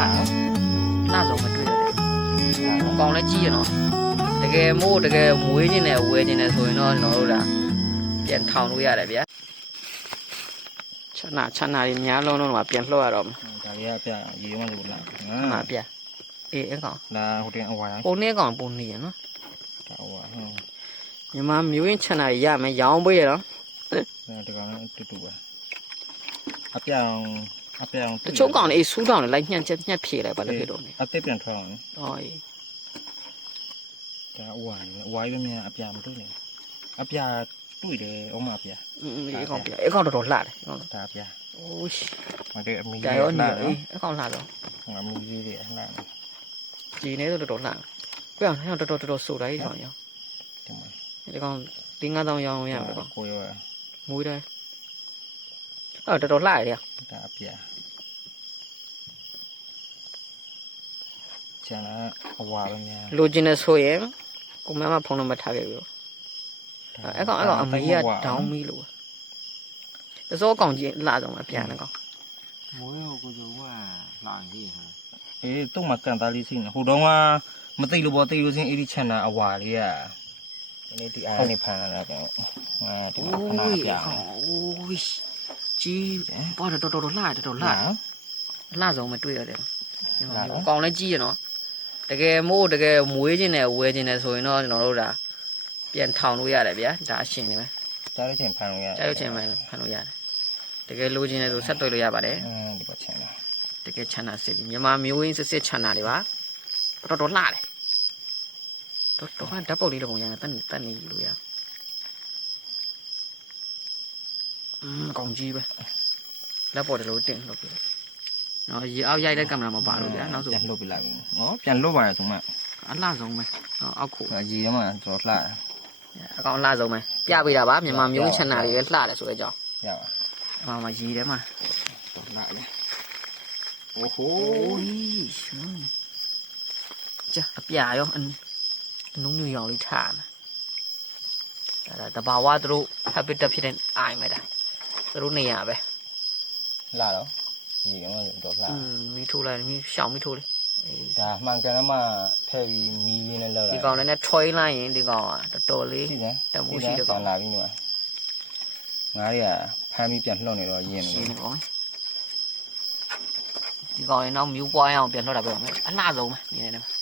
လာဆုံးမတွေ့ရတယ်ကောင်းလဲကြီးရနော်တကယ်မို့တကယ်မွေးခြင်းနဲ့ဝဲခြင်းနဲ့ဆိုရင်တော့ကျွန်တော်တို့ဒါပြန်ထောင်လို့ရတယ်ဗျာချနာတွေများလုံးလုံးမှာပြန်လှော့ရတော့မှာဒါလေးကပြရေရောလို့လားဟာဗျာအေးအကောင်လာဟိုတင်အဝါရပုံနေကောင်ပုံနေရနော်ဒါဟိုဟင်းမြန်မာမျိုးရင်းချနာရမယ်ရောင်းပေးရတော့ဒီကောင်လည်းတူပဲအပြောင်တချို့ကောင်လေးဆူးတောင်လေးလိုက်ညှက်ဖြေလိုက်ပါလို့ဖြစ်တော့နေအသက်ပြန်ထွက်အောင်ဟောအေးဒါအဝါပဲမြန်အပြာမတွေ့နေအပြာတွေ့တယ်ဩမအပြာအေးကောင်ပြအေးကောင်တော်လှတယ်ဒါအပြာအိုးမတည်းအမီးဒါရောနေအေးအေးကောင်လှတော့ငါမူကြီးတွေလှတယ်ကြီးနေတော့တော်လှကွအောင်တော်ဆိုတိုင်းကောင်ရောဒီကောင်5,000ရောင်းရမှာကောင်ကိုရောမွေးတယ်တော်လှရတယ်ဒါအပြာကျန်အဝါပဲမြန်လိုချင်နေဆိုရင်ကိုမမဖုန်းနံပါတ်ထားခဲ့ပြီအဲ့ကောင်အမေကဒေါင်းမီလို့အစောကောင်ကြီးလှဆုံးအပြန်ကောင်မွေးကိုကျုံကလာကြီးဟဲ့အေးတော့မကန်သားလေးစိနေဟိုတော့ကမသိလို့ပေါ့သိလို့စင်းအဲ့ဒီချန်နာအဝါလေးကဒီနေ့ဒီအားနေဖန်လာတာပေါ့ငါဒီခဏပြအိုးကြီးပေါ်တော်လှလှဆုံးမတွေ့ရတယ်ကောင်းလဲကြီးရနော်တကယ်မို့တကယ်မွေးခြင်းနဲ့ဝဲခြင်းနဲ့ဆိုရင်တော့ကျွန်တော်တို့ဒါပြန်ထောင်လို့ရတယ်ဗျာဒါအရှင်နေမယ်ကြားရချင်းဖန်လို့ရတယ်ကြားရချင်းဖန်လို့ရတယ်တကယ်လိုချင်တယ်ဆိုဆက်တွေ့လို့ရပါတယ်ဒီပေါ်ချန်တာတကယ်ချန်တာစစ်ကြီးမြန်မာမျိုးရင်းစစ်ချန်တာတွေပါတော်လှတယ်တော်ဓာတ်ပုတ်လေးတော့ပုံရတတ်နေလို့ရကောင်းကြီးပဲလက်ပေါ်တလို့တင်လို့ပြနော်ရေအောက်ရိုက်တဲ့ကင်မရာမပါလို့ဗျာနောက်ဆိုပြန်လှုပ်ပြလိုက်ပြီဟောပြန်လှုပ်ပါရဆိုမှအလှဆုံးပဲအောက်ခုရေထဲမှာတော်လှတယ်အကောင်လှဆုံးပဲပြပေးတာပါမြန်မာမျိုးချန်နာတွေလည်းလှတယ်ဆိုတဲ့အကြောင်းရပါမှာရေထဲမှာတော်လှတယ်အိုးဟိုးကြာအပြာရောအနုံးညူရောင်လေးထားတယ်ဒါတဘာဝသူတို့ habit ဖြစ်တဲ့အိုင်မဲ့တာသူတို့နေရပဲလှတော့ရေကလည်းတော့လှမီးထိုးလိုက်မီးရှောင်မီးထိုးလေဒါမှန်ကန်မှထည့်ပြီးမီးလေးနဲ့လောက်တာဒီကောင်လည်းထွိုင်းလိုက်ရင်ဒီကောင်ကတော်လေးတမိုးရှိတဲ့ကောင်လာပြီးနော်ငါးတွေကဖမ်းပြီးပြန်လှုပ်နေတော့ရင်းနေပေါ့ဒီကောင်လည်းနောက်မြူးပွားရအောင်ပြန်လှုပ်တာပဲအလှဆုံးပဲနေနေတယ်